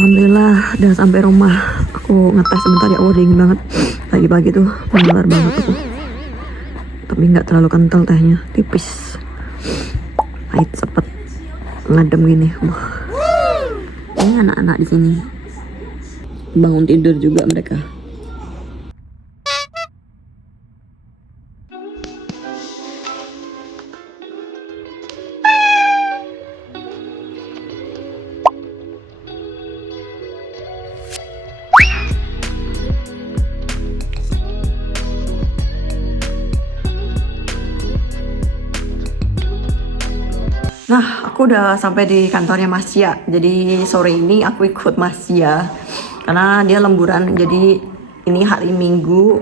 Alhamdulillah udah sampai rumah. Aku ngetes sebentar ya, dingin banget. Pagi-pagi tuh menular banget aku. Tapi nggak terlalu kental tehnya, tipis. Pahit cepet ngadem gini. Wah. Ini anak-anak di sini bangun tidur juga mereka. Nah, aku udah sampai di kantornya Mas Cia. Jadi sore ini aku ikut Mas Cia karena dia lemburan. Jadi ini hari Minggu.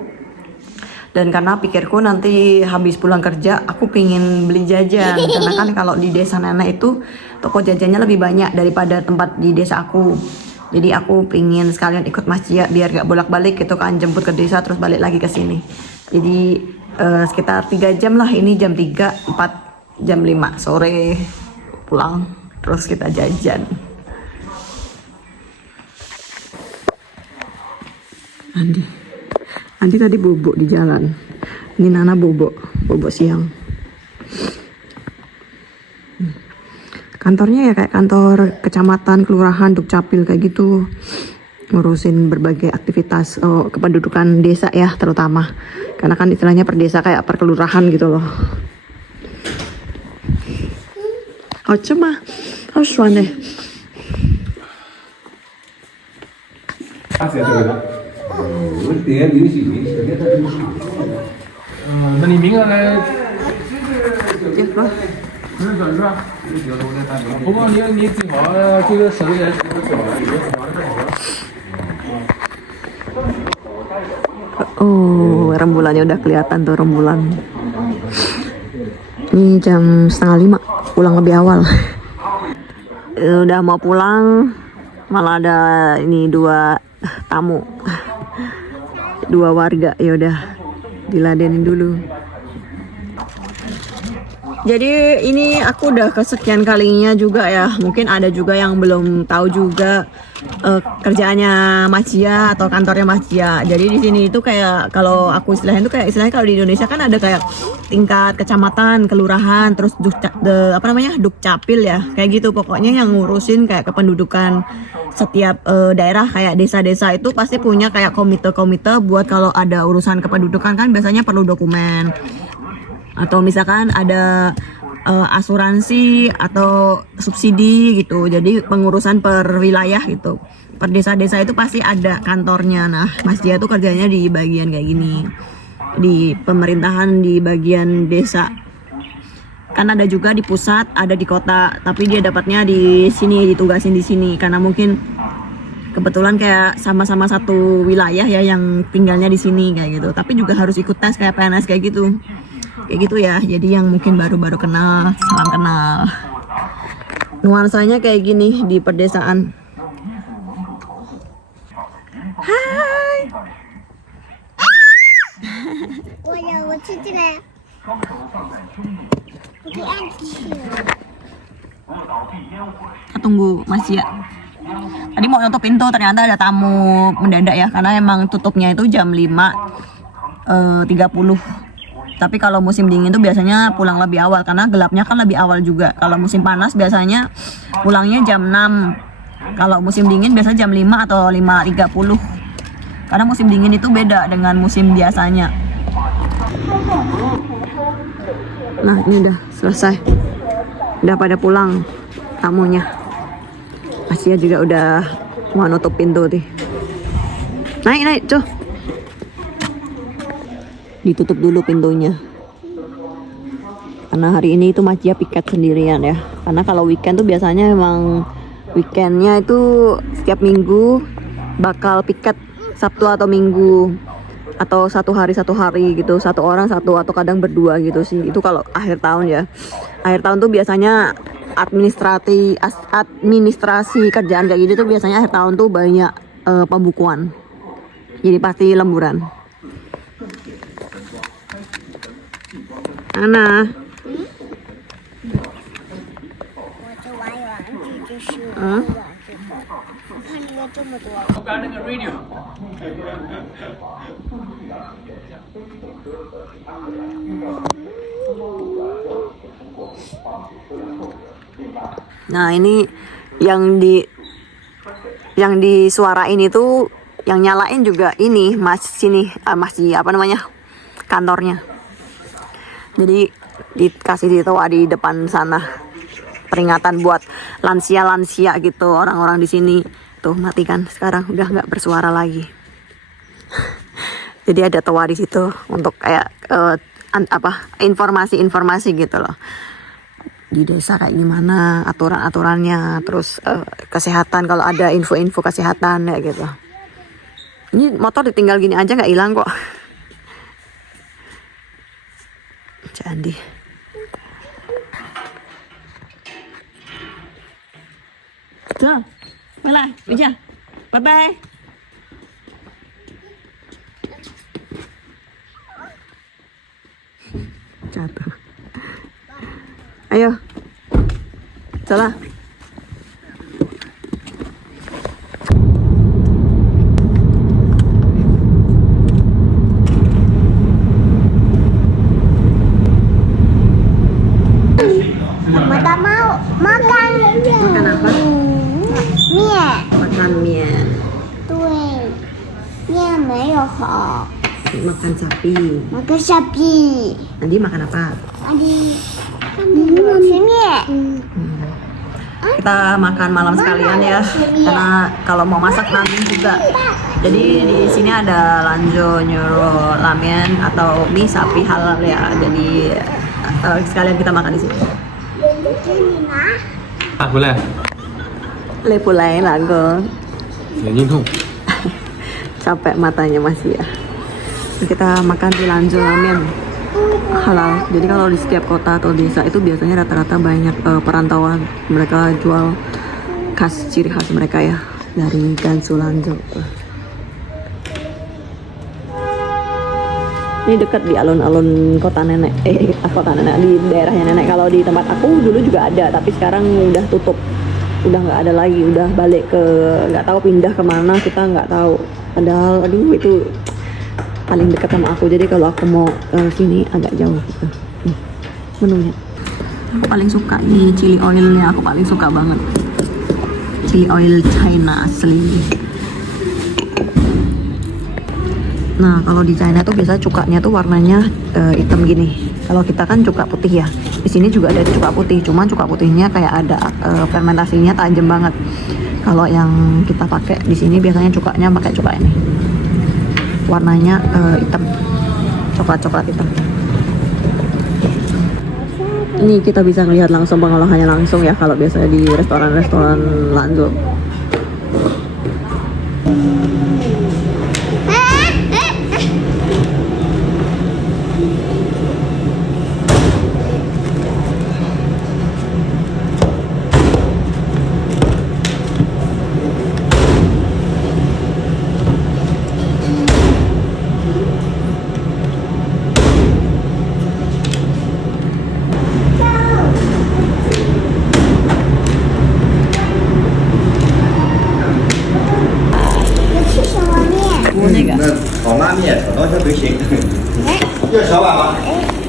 Dan karena pikirku nanti habis pulang kerja aku pingin beli jajan. Karena kan kalau di desa nenek itu toko jajannya lebih banyak daripada tempat di desa aku. Jadi aku pingin sekalian ikut Mas Cia biar gak bolak-balik gitu kan, jemput ke desa terus balik lagi ke sini. Jadi sekitar 3 jam lah, ini jam 3, 4 jam 5 sore pulang terus kita jajan. Andi tadi bobok di jalan. Ini Nana bobok siang. Kantornya ya kayak kantor kecamatan, kelurahan, dukcapil kayak gitu, ngurusin berbagai aktivitas kependudukan desa ya, terutama karena kan istilahnya per desa kayak per kelurahan gitu loh. 好吃吗？好酸的。那你明个来？不过你最好这个手也Oh, rembulannya udah kelihatan tuh rembulan. Ini jam 4:30, pulang lebih awal. Udah mau pulang, malah ada ini 2 tamu, 2 warga. Ya udah diladenin dulu. Jadi ini aku udah kesekian kalinya juga ya. Mungkin ada juga yang belum tahu juga kerjaannya Mas Cia atau kantornya Mas Cia. Jadi di sini itu kayak kalau aku istilahnya itu kayak istilahnya kalau di Indonesia kan ada kayak tingkat kecamatan, kelurahan, terus dukcapil ya. Kayak gitu pokoknya yang ngurusin kayak kependudukan setiap daerah kayak desa-desa itu pasti punya kayak komite-komite buat kalau ada urusan kependudukan kan biasanya perlu dokumen. Atau misalkan ada asuransi atau subsidi gitu, jadi pengurusan per wilayah gitu, per desa-desa itu pasti ada kantornya. Nah Mas Cia tuh kerjanya di bagian kayak gini, di pemerintahan di bagian desa. Kan ada juga di pusat, ada di kota, tapi dia dapatnya di sini, ditugasin di sini karena mungkin kebetulan kayak sama-sama satu wilayah ya yang tinggalnya di sini kayak gitu. Tapi juga harus ikut tes kayak PNS kayak gitu. Kayak gitu ya, jadi yang mungkin baru-baru kenal, salam kenal. Nuansanya kayak gini di perdesaan. Hai. 我吃进来，你可以按吃。 Kita tunggu Mas Cia. Tadi mau nutup pintu, ternyata ada tamu mendadak ya, karena emang tutupnya itu jam 5:30. Tapi kalau musim dingin tuh biasanya pulang lebih awal karena gelapnya kan lebih awal juga. Kalau musim panas biasanya pulangnya jam 6. Kalau musim dingin biasanya jam 5 atau 5:30. Karena musim dingin itu beda dengan musim biasanya. Nah, ini udah selesai. Udah pada pulang tamunya. Asia juga udah mau nutup pintu nih. Naik, tuh. Ditutup dulu pintunya karena hari ini itu Mas Cia piket sendirian ya, karena kalau weekend tuh biasanya memang weekendnya itu setiap minggu bakal piket Sabtu atau Minggu atau satu hari gitu, satu orang satu atau kadang berdua gitu sih. Itu kalau akhir tahun ya, akhir tahun tuh biasanya administrasi kerjaan kayak gitu tuh biasanya akhir tahun tuh banyak pembukuan, jadi pasti lemburan. Ana. 我这玩玩具就是玩玩具，我看你个这么多。我干那个 radio。 Nah ini yang disuarain itu, yang nyalain juga ini masih apa namanya, kantornya. Jadi dikasih ditawa di depan sana, peringatan buat lansia gitu, orang-orang di sini. Tuh matikan sekarang, udah nggak bersuara lagi. Jadi ada toa di situ untuk kayak informasi gitu loh. Di desa kayak gimana aturan-aturannya, terus kesehatan, kalau ada info-info kesehatan ya gitu. Ini motor ditinggal gini aja nggak hilang kok. Candi. Tuh, mulai, bisa, bye bye. Jatuh. Ayo, salah. Mama tak mau makan. Makan apa? Mian. Makan mian. 对，面没有好。 Makan sapi. Makan sapi. Nanti makan apa? Tadi吃面。 Kita makan malam sekalian ya, karena kalau mau masak ramen juga. Jadi di sini ada lanjo nyuro ramen atau mie sapi halal ya. Jadi sekalian kita makan di sini. 给你拿。 啊，回来， Lepulai lago. 眼睛痛。 Capek matanya masih ya. Kita makan di lanjo ramen halal. Jadi kalau di setiap kota atau desa itu biasanya rata-rata banyak perantauan, mereka jual ciri khas mereka ya dari Gansu Lanjo. Ini dekat di alun-alun kota nenek, kota nenek, di daerahnya nenek. Kalau di tempat aku dulu juga ada, tapi sekarang udah tutup, udah nggak ada lagi, udah balik ke, nggak tahu pindah kemana, kita nggak tahu. Padahal aduh itu paling dekat sama aku, jadi kalau aku mau ke sini agak jauh gitu. Menunya aku paling suka ini chili oilnya, aku paling suka banget chili oil China asli. Nah kalau di China tuh biasa cukanya tuh warnanya hitam gini. Kalau kita kan cuka putih ya, di sini juga ada cuka putih, cuman cuka putihnya kayak ada fermentasinya tajam banget. Kalau yang kita pakai di sini biasanya cukanya pakai cuka ini, warnanya hitam, coklat hitam. Ini kita bisa melihat langsung pengolahannya langsung ya, kalau biasanya di restoran-restoran Lanzo.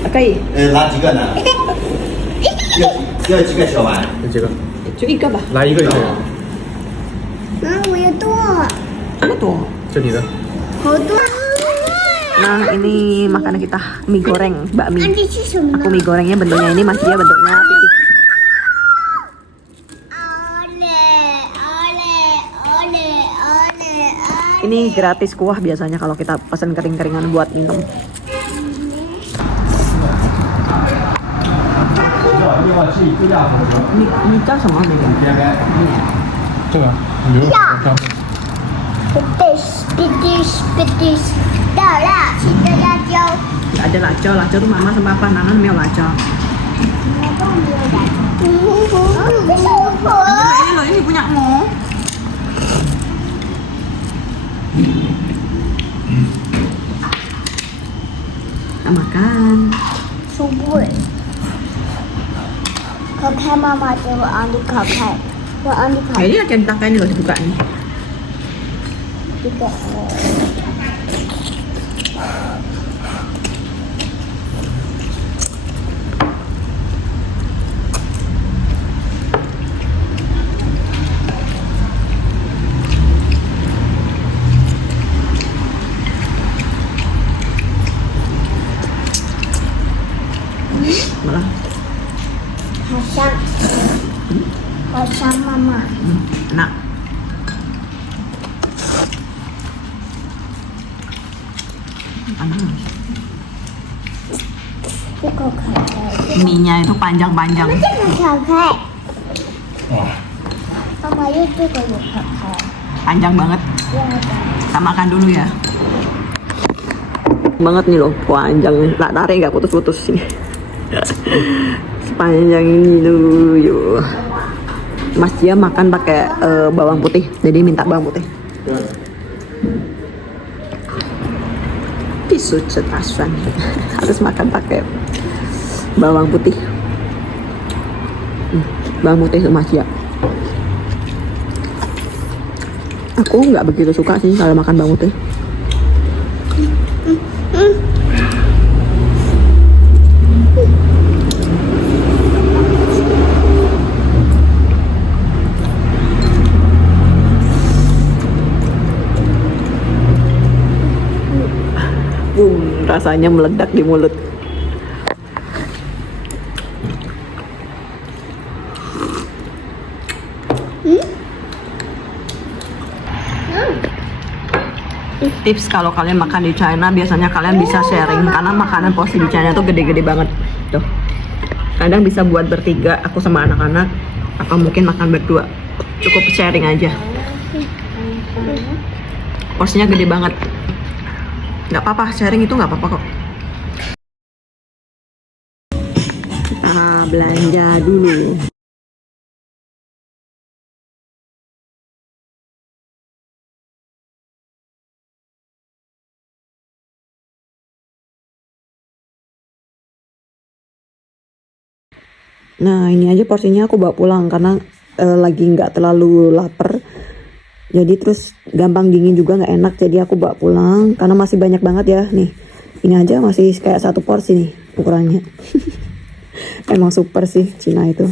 Oke. 拿几个呢？要几个小碗？有几个？就一个吧。拿一个就行。妈，我要多，这么多。这你的。好多。 Nah ini makanan kita, mie goreng, bakmi. 这是什么？ Aku mie gorengnya bentuknya ini, masih ya bentuknya pipih. Ini gratis kuah biasanya kalau kita pesan kering-keringan buat minum. Ini sama nih. 这个牛肉干。 petis darah cinta lacau. Ada lacau tuh mama sama papa nangan meo lacau. Ini loh, ini punyamu. Kita makan. Subur. Kau kai mama coba Andi kau kai. Kau Andi kau. Ini centangkan ini loh dibuka nih. juga. Malah Hasang. Hasang mama. enak. Panas. Cái cục hạt. Mie-nya itu panjang-panjang. Cái cục hạt. Wah, Mama itu cục hạt. Panjang banget. Ya. Kita makan dulu ya. Banget nih loh, panjang. Tak tarik nggak putus-putus sih. Sepanjang ini tuh, yuk. Mas Cia makan pakai bawang putih, jadi minta bawang putih. Pisut setasan harus makan pakai bawang putih. Bawang putih Mas Cia. Aku nggak begitu suka sih kalau makan bawang putih. Rasanya meledak di mulut. Tips kalau kalian makan di China, biasanya kalian bisa sharing karena makanan porsi di China tuh gede-gede banget. Tuh. Kadang bisa buat bertiga, aku sama anak-anak, atau mungkin makan berdua. Cukup sharing aja. Porsinya gede banget. Nggak apa-apa, sharing itu nggak apa-apa kok. Kita belanja dulu. Nah ini aja porsinya aku bawa pulang karena lagi nggak terlalu lapar. Jadi terus gampang dingin juga nggak enak, jadi aku bawa pulang karena masih banyak banget ya nih. Ini aja masih kayak satu porsi nih ukurannya. Emang super sih Cina itu.